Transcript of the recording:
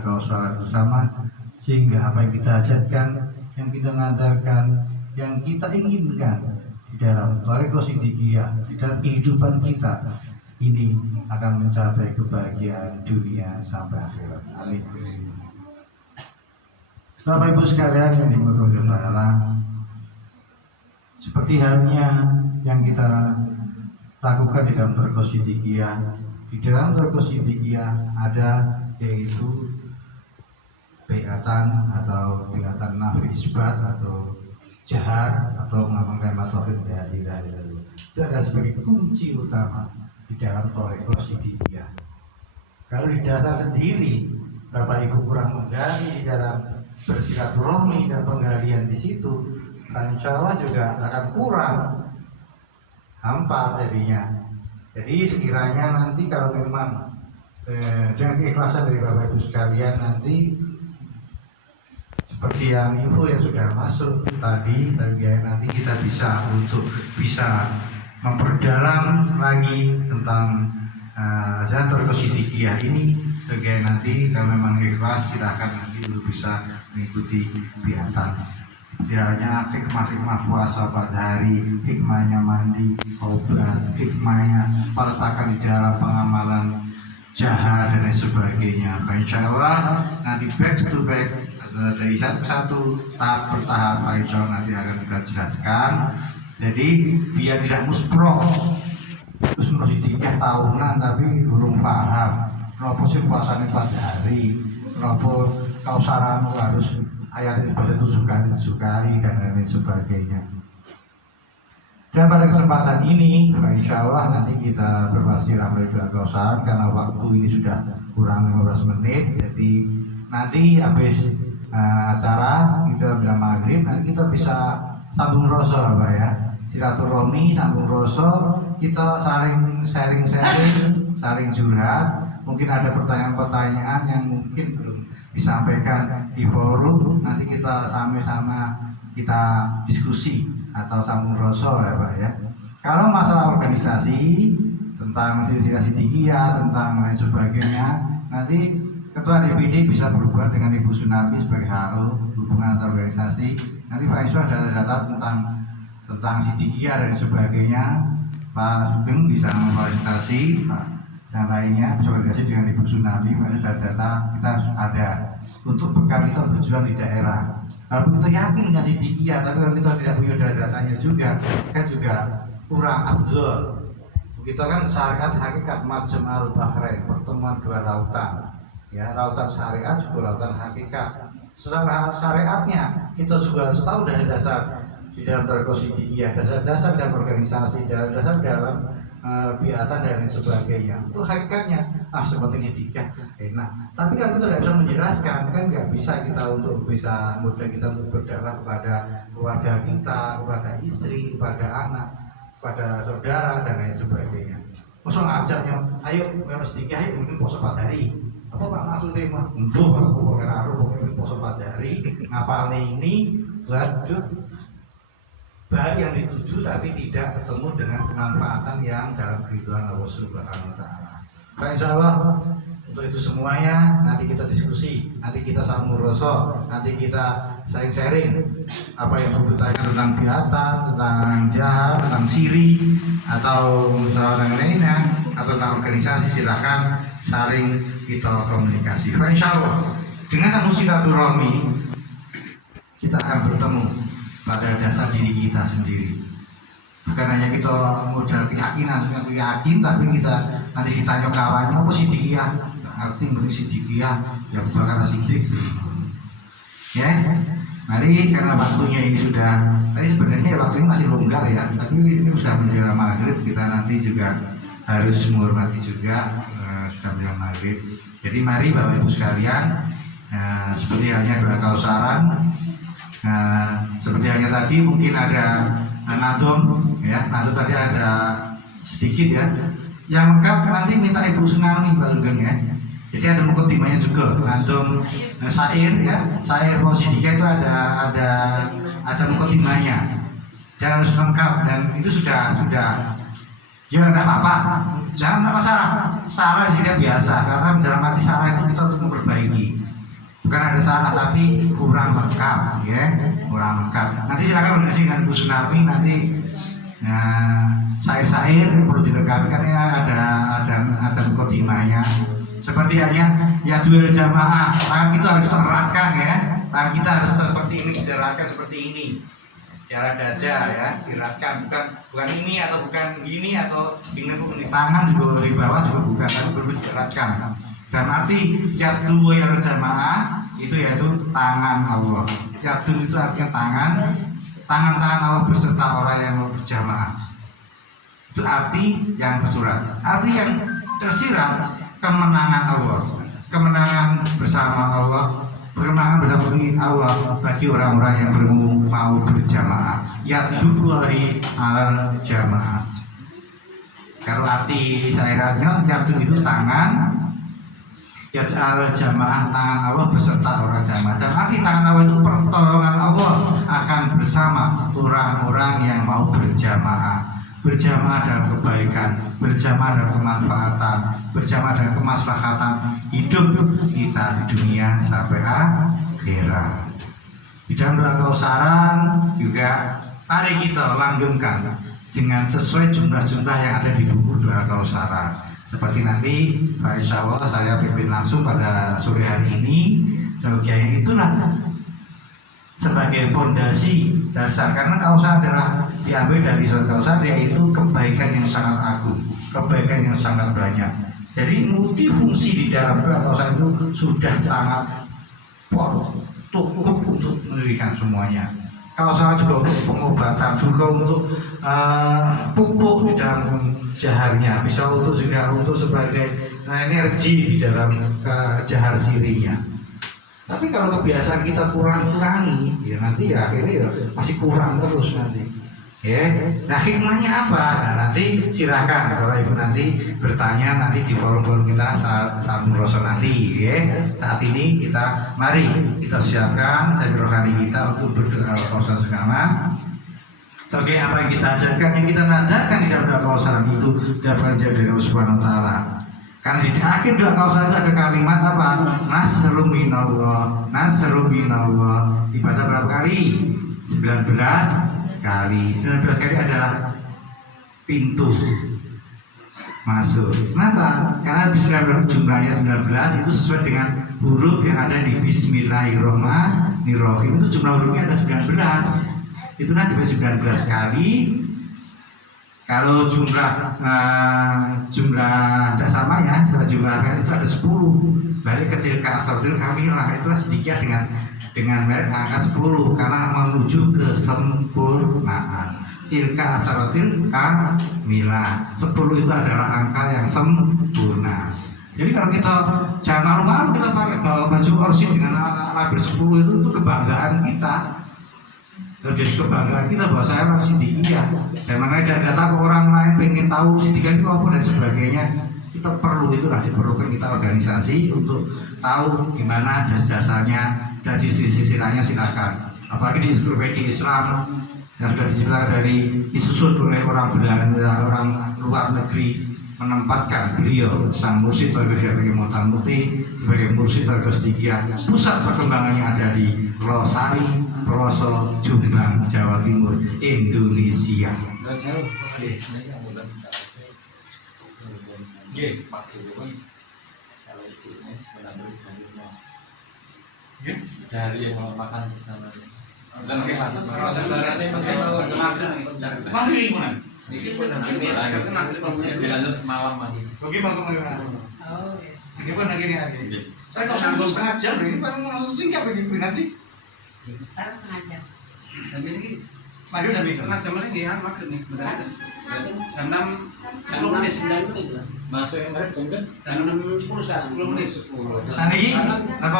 berkausalan bersama, sehingga apa yang kita hajatkan, yang kita nadarkan, yang kita inginkan di dalam thariqah siddiqiyah, di dalam kehidupan kita ini akan mencapai kebahagiaan dunia sampai akhirat. Amin. Bapak Ibu sekalian yang dimuliakan Allah, seperti halnya yang kita lakukan di dalam thariqah siddiqiyah, di dalam thariqah siddiqiyah ada yaitu baiatan atau baiatan nafi isbat atau jahar atau mengamalkan tauhid la ilaha illallah. Itu adalah sebagai kunci utama di dalam thariqah siddiqiyah. Kalau di dasar sendiri Bapak Ibu kurang menggali di dalam bersilaturahmi dan penggalian di situ, insya Allah juga akan kurang, hampa jadinya. Jadi sekiranya nanti kalau memang dengan keikhlasan dari Bapak Ibu sekalian, nanti seperti yang info yang sudah masuk tadi nanti kita bisa memperdalam lagi tentang jalan thariqah siddiqiyah ini, sehingga nanti kalau memang ikhlas silahkan nanti untuk bisa mengikuti biatan. Hanya hikmah-hikmah puasa pada hari, hikmahnya mandi, obat, hikmahnya peletakan di dalam pengamalan jahar dan lain sebagainya. Insya Allah nanti back to back dari satu ke satu, tahap per tahap, insya Allah nanti akan kita jelaskan. Jadi biar tidak muspro terus siddiqiyah tahunan tapi belum paham kenapa sih puasanya pada hari, kenapa kausaran harus ayat ini baca 7 kali dan lain sebagainya. Dan pada kesempatan ini, insya Allah nanti kita berpasti ramai kausaran karena waktu ini sudah kurang 15 menit. Jadi nanti habis acara kita bilang maghrib, nanti kita bisa sambung rasa apa ya, silaturahmi, sambung rasa, kita saling sharing, saling curhat. Mungkin ada pertanyaan-pertanyaan yang mungkin belum disampaikan di forum, nanti kita sama-sama kita diskusi atau sambung rasa ya Pak ya. Kalau masalah organisasi tentang silsilah siddiqiyah, tentang lain sebagainya, nanti Ketua DPD bisa berhubungan dengan Ibu Sunarmi sebagai HO hubungan antar organisasi. Nanti Pak Iswa ada data tentang siddiqiyah dan sebagainya. Pak Sugeng bisa memfasilitasi dan lainnya, komunikasi dengan Ibu Sunarmi. Ada data kita harus ada untuk bekal kita berjuang di daerah. Kalau kita yakin dengan siddiqiyah, tapi kalau kita tidak punya datanya juga, kan juga kurang abdul. Kita kan syariat hakikat majma'ul bahrain, pertemuan dua lautan. Ya, lautan syariat juga lautan hakikat. Secara syariatnya kita juga harus tahu dari dasar di dalam thariqah siddiqiyah, dasar-dasar dalam organisasi, dasar dalam biatan dan lain sebagainya. Itu hakikatnya seperti siddiqiyah enak. Tapi kan kita tidak bisa menjelaskan, kan nggak bisa kita untuk bisa mudah kita untuk berdakwah kepada keluarga kita, kepada istri, kepada anak, kepada saudara dan lain sebagainya. Masa ngajaknya, ayo siddiqiyah, ayo mungkin puasa 4 hari. Apa Pak maksudnya mah? Untuk aku pakai aru, pakai puasa 4 hari. Ngapalnya ini, waduh, baik yang dituju tapi tidak ketemu dengan kemanfaatan yang dalam kehidupan Allah Subhanahu wa Ta'ala. Baik, insya Allah untuk itu semuanya nanti kita diskusi, nanti kita sambung rasa, nanti kita sharing apa yang bertanya tentang biatan, tentang jahar, tentang siri atau misalnya lainnya atau tentang organisasi, silakan saling kita komunikasi. Baik, insya Allah dengan sambung silaturahmi kita akan bertemu pada dasar diri kita sendiri. Bukan hanya kita modal keyakinan, kita yakin, tapi kita nanti ditanya kawannya apa siddiqiyah, arti mengenai siddiqiyah, ya bukan siddiq. Ya, mari karena waktunya ini sudah, tadi sebenarnya waktu ini masih longgar ya, tapi ini sudah menjelang maghrib, kita nanti juga harus menghormati juga sudah menjelang maghrib. Jadi mari Bapak Ibu sekalian, seperti halnya doa kausaran. Nah, seperti halnya tadi mungkin ada nadom ya, nadom tadi ada sedikit ya. Yang lengkap nanti minta Ibu Sunarmi Pak Sugeng ya. Jadi ada mukadimahnya juga, nadom syair ya, syair siddiqiyah itu ada mukadimahnya. Dan harus lengkap dan itu sudah ya enggak apa-apa. Jangan masalah. Salah tidak biasa karena dalam arti salah itu kita untuk memperbaiki. bukan ada salah tapi kurang lengkap, ya, kurang lengkap. Nanti silakan berdiskusi dengan Bu Sunarmi nanti. Nah, syair-syair perlu dilengkapi karena ada mukadimahnya. Seperti hanya ya duel jamaah, tangan kita harus tereratkan ya, tangan kita harus seperti ini, digerakkan seperti ini. Jarak dada ya, diratkan, bukan ini atau bukan gini atau ini, tangan juga di bawah juga bukan, tapi perlu digerakkan. Dan arti yadu ya jamaah itu yaitu tangan Allah. Yadu itu artinya tangan Allah beserta orang yang mau berjamaah. Itu arti yang tersurat. Arti yang tersirat kemenangan Allah, kemenangan bersama Allah, kemenangan bersama Allah bagi orang-orang yang mau berjamaah. Yadullahi alal jamaah. Kalau arti syairannya yadu itu tangan, yadu alal jamaah tangan Allah beserta orang jamaah. Dan arti tangan Allah itu pertolongan Allah akan bersama orang-orang yang mau berjamaah. Berjamaah dalam kebaikan, berjamaah dalam kemanfaatan, berjamaah dalam kemaslahatan hidup kita di dunia sampai akhirat. Di dalam doa kausaran juga mari kita langgengkan dengan sesuai jumlah-jumlah yang ada di buku doa kausaran. Seperti nanti Pak Insya Allah saya pimpin langsung pada sore hari ini. Yang itulah sebagai fondasi dasar, karena kausaran adalah diambil dari surat kausaran, yaitu kebaikan yang sangat agung, kebaikan yang sangat banyak. Jadi multifungsi di dalam doa kausaran itu sudah sangat cukup untuk memberikan semuanya. Kausaran juga untuk pengobatan, juga untuk pupuk di dalam jaharnya, bisa juga untuk sebagai energi di dalam jahar sirinya. Tapi kalau kebiasaan kita kurangi, ya nanti ya akhirnya ya masih kurang terus nanti. Ya, nah hikmahnya apa? Nah, nanti silakan kalau ibu nanti bertanya nanti di forum-forum kita saat muroso nanti. Ya, saat ini mari kita siapkan cahaya rohani kita untuk berdoa kausaran segala. Sebagai apa yang kita ajarkan, yang kita nadakan di dalam doa kausaran itu dapat jadi dari Allah Subhanahu Wa Taala. Karena di akhir doa kausaran itu ada kalimat apa? Nasrun minallah, nasrun minallah. Dibaca berapa kali? 19 kali. 19 kali adalah pintu masuk. Kenapa? Karena jumlahnya 19 itu sesuai dengan huruf yang ada di Bismillahirrahmanirrahim. Itu jumlah hurufnya ada 19. Itu nanti 19 kali. Kalau jumlah tidak sama ya, jumlah kali itu ada 10. Balik ke tilka asratil kamilah, itulah sedikit dengan merek angka 10 karena menuju kesempurnaan. Tilka asratil kamilah, 10 itu adalah angka yang sempurna. Jadi kalau kita jangan malu-malu kita pakai baju orsin dengan label 10 itu kebanggaan kita. Jadi kebanggaan kita bahwa saya orang Sidikiyah. Dan mana data orang lain pengen tahu Sidikiyah itu apa dan sebagainya, kita perlu itulah diperlukan kita organisasi untuk tahu gimana dasarnya dan sisi-sisi lainnya silakan. Apalagi di ensiklopedia Islam yang sudah disusun oleh orang Belanda, orang luar negeri, menempatkan beliau sang mursyid Thariqah sebagai Muhammad Mufti, sebagai mursyid Thariqah Sidikiyah. Pusat perkembangannya ada di Losari, Peloso, Jombang, Jawa Timur, Indonesia. Dari yang makan bersama dan malam mandi. Bagaimana? Gimana gini lagi? Saya kalau setengah jam ini baru singkat begini nanti. Saya sengaja. Tapi ini Maghrib sampai setengah jam lagi ya maghrib nih. Jam 6 10 menit. 9 menit lah. Masuk yang maghrib jam 6 10 menit. 10 menit. 10. Nah, ini apa